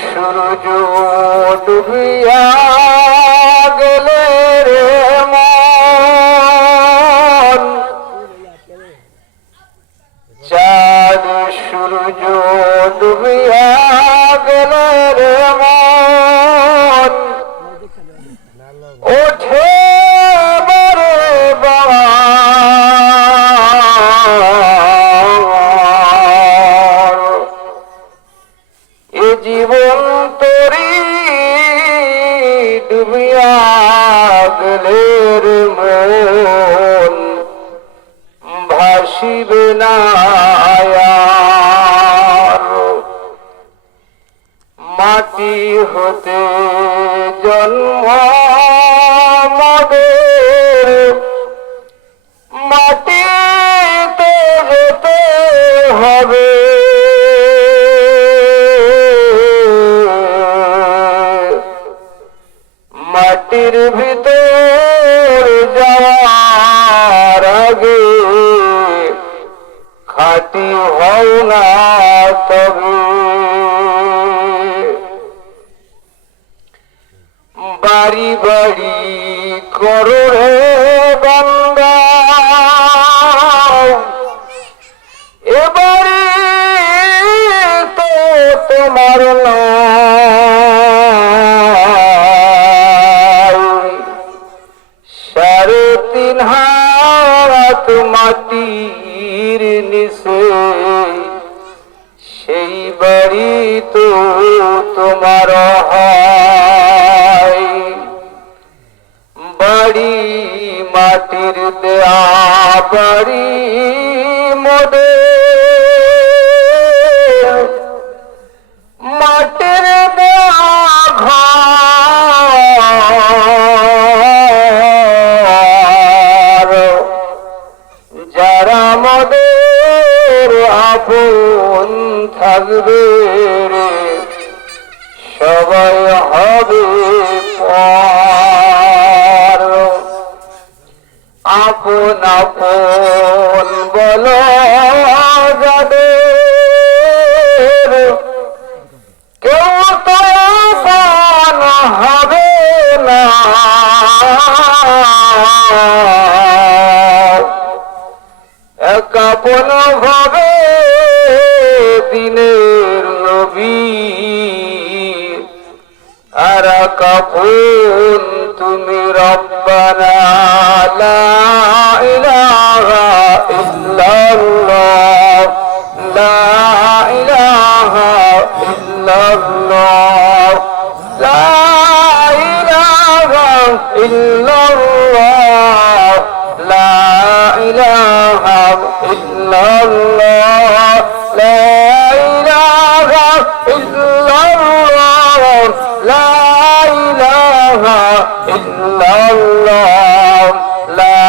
সূর্য ডুবিয়া গেলে রে মন। চাঁদ সূর্য ডুবিয়া গেলে রে মন ডুবিয়া গেলের মন ভাসিবে না মাটি হতে জন্ম মাটির ভিতর যাওয়ার আগে খাটি হও না তবে বাড়ি বাড়ি করো এবারে তো তোমার নয়। হাত মাটির নিচে সেই বাড়ি তো তোমার বাড়ি মাটির দেয়া বাড়ি মোদে থাকবে রে, সবাই হবে আপন আপন বলো যাদের কেউ তো আপন হবে না। একাপন ভাবে দিনের নবী। আর কাপুন তুমি রব্বানা লা ইলাহা ইল্লাল্লাহ। লা ইলাহা ইল্লাল্লাহ। লা ইলাহা